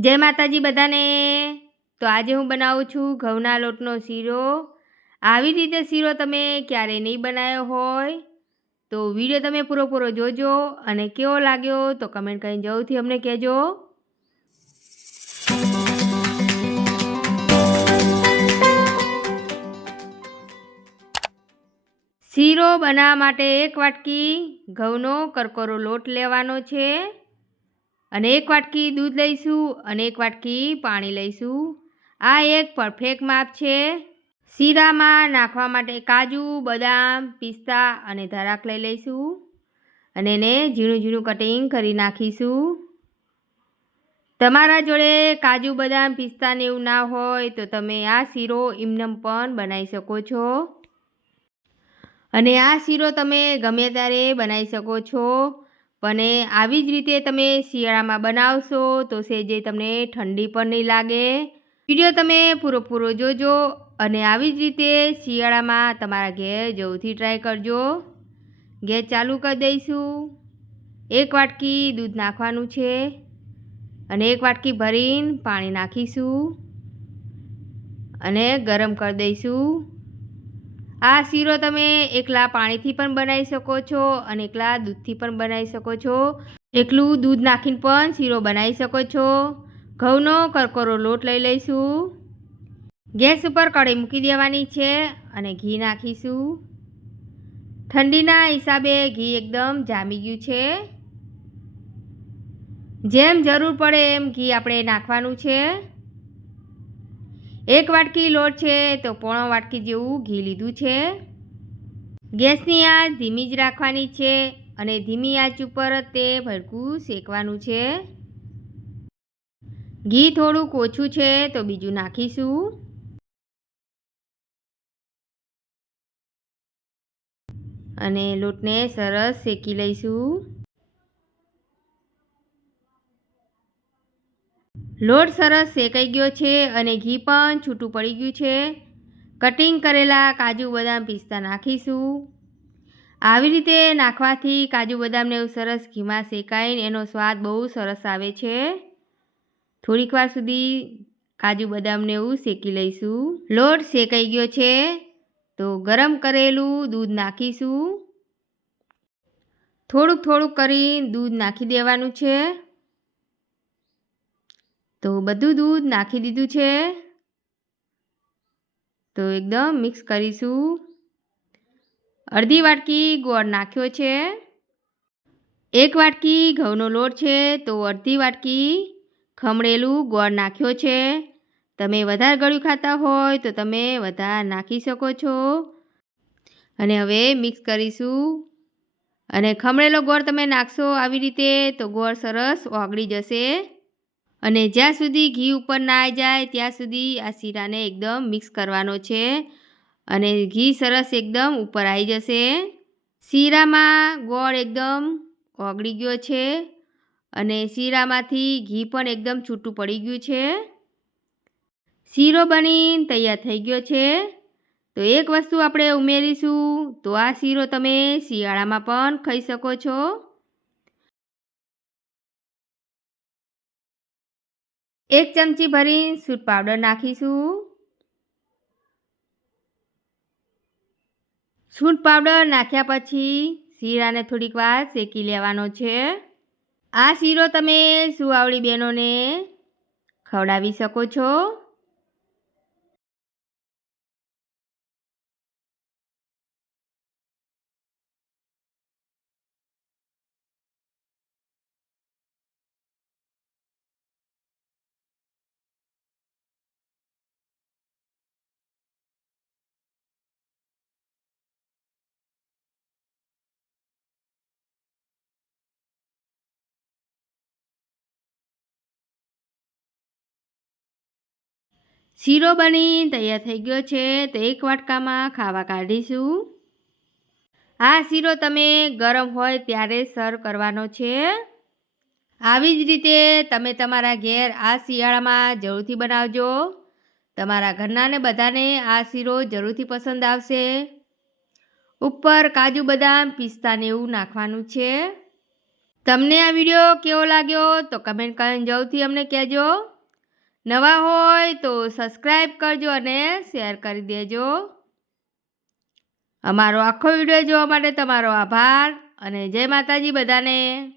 જય માતાજી બધાને. તો આજે હું બનાવું છું ઘઉંના લોટનો શીરો. આવી રીતે શીરો તમે ક્યારેય નહીં બનાવ્યો હોય તો વીડિયો તમે પૂરો જોજો અને કેવો લાગ્યો તો કમેન્ટ કરીને જરૂરથી અમને કહેજો. શીરો બનાવવા માટે એક વાટકી ઘઉંનો કરકરો લોટ લેવાનો છે. અને એક વાટકી દૂધ લઈશું અને એક વાટકી પાણી લઈશું. આ એક પરફેક્ટ માપ છે. શીરામાં નાખવા માટે કાજુ, બદામ, પિસ્તા અને ધરાક લઈ લઈશું. અને એને ઝીણું ઝીણું કટિંગ કરી નાખીશું. તમારા જોડે કાજુ, બદામ, પિસ્તા ને એવું ના હોય તો તમે આ શીરો ઇમનમ પણ બનાવી શકો છો. અને આ શીરો તમે ગમે ત્યારે બનાવી શકો છો. પણ આવી જ રીતે તમે શિયાળામાં બનાવશો તો સેજે તમને ઠંડી પણ નહીં લાગે. વીડિયો તમે પૂરો જોજો અને આવી જ રીતે શિયાળામાં તમારા ઘેર જવથી ટ્રાય કરજો. ગેસ ચાલુ કરી દઈશું. એક વાટકી દૂધ નાખવાનું છે અને એક વાટકી ભરીને પાણી નાખીશું અને ગરમ કરી દઈશું. આ શીરો તમે એકલા પાણીથી પણ બનાવી શકો છો અને એકલા દૂધથી પણ બનાવી શકો છો. એકલું દૂધ નાખીને પણ શીરો બનાવી શકો છો. ઘઉંનો કરકરો લોટ લઈ લઈશું. ગેસ ઉપર કઢાઈ મૂકી દેવાની છે અને ઘી નાખીશું. ઠંડીના હિસાબે ઘી એકદમ જામી ગયું છે. જેમ જરૂર પડે એમ ઘી આપણે નાખવાનું છે. એક વાટકી લોટ છે, તો પોણો વાટકી જેવું ઘી લીધું છે. ગેસની આંચ ધીમી જ રાખવાની છે અને ધીમી આંચ ઉપર તે ભડકું શેકવાનું છે. ઘી થોડુંક ઓછું છે, તો બીજું નાખીશું. અને લોટને સરસ શેકી લઈશું. લોટ સરસ શેકાઈ ગયો છે અને ઘી પણ છૂટું પડી ગયું છે. કટિંગ કરેલા કાજુ બદામ પિસ્તા નાખીશું. આવી રીતે નાખવાથી કાજુ બદામને એવું સરસ ઘીમાં શેકાઈને એનો સ્વાદ બહુ સરસ આવે છે. થોડીક વાર સુધી કાજુ બદામને એવું શેકી લઈશું. લોટ શેકાઈ ગયો છે તો ગરમ કરેલું દૂધ નાખીશું. થોડુંક થોડુંક કરી દૂધ નાખી દેવાનું છે. તો બધું દૂધ નાખી દીધું છે. તો એકદમ મિક્સ કરીશું. અડધી વાટકી ગોળ નાખ્યો છે. એક વાટકી ઘઉંનો લોટ છે, તો અડધી વાટકી ખમણેલું ગોળ નાખ્યો છે. તમે વધારે ગળ્યું ખાતા હોય તો તમે વધારે નાખી શકો છો. અને હવે મિક્સ કરીશું. અને ખમણેલો ગોળ તમે નાખશો આવી રીતે તો ગોળ સરસ ઓગળી જશે. અને જ્યાં સુધી ઘી ઉપર ના જાય, ત્યાં સુધી આ શીરાને એકદમ મિક્સ કરવાનો છે. અને ઘી સરસ એકદમ ઉપર આવી જશે. શીરામાં ગોળ એકદમ ઓગળી ગયો છે અને શીરામાંથી ઘી પણ એકદમ છૂટું પડી ગયું છે. શીરો બની તૈયાર થઈ ગયો છે. તો એક વસ્તુ આપણે ઉમેરીશું, તો આ શીરો તમે શિયાળામાં પણ ખાઈ શકો છો. એક ચમચી ભરી સૂટ પાવડર નાખીશું. સૂટ પાવડર નાખ્યા પછી શીરાને થોડીક વાર શેકી લેવાનો છે. આ શીરો તમે સુવાવડી બહેનોને ખવડાવી શકો છો. શીરો બની તૈયાર થઈ ગયો છે. તો એક વાટકામાં ખાવા કાઢીશું. આ શીરો તમે ગરમ હોય ત્યારે સર્વ કરવાનો છે. આવી જ રીતે તમે તમારા ઘેર આ શિયાળામાં જરૂરથી બનાવજો. તમારા ઘરનાને બધાને આ શીરો જરૂરથી પસંદ આવશે. ઉપર કાજુ બદામ પિસ્તાને એવું નાખવાનું છે. તમને આ વીડિયો કેવો લાગ્યો તો કમેન્ટ કરીને જરૂરથી અમને કહેજો. નવા હોય તો સબસ્ક્રાઈબ કરજો અને શેર કરી દેજો. અમારો આખો વીડિયો જોવા માટે તમારો આભાર અને જય માતાજી બધાને.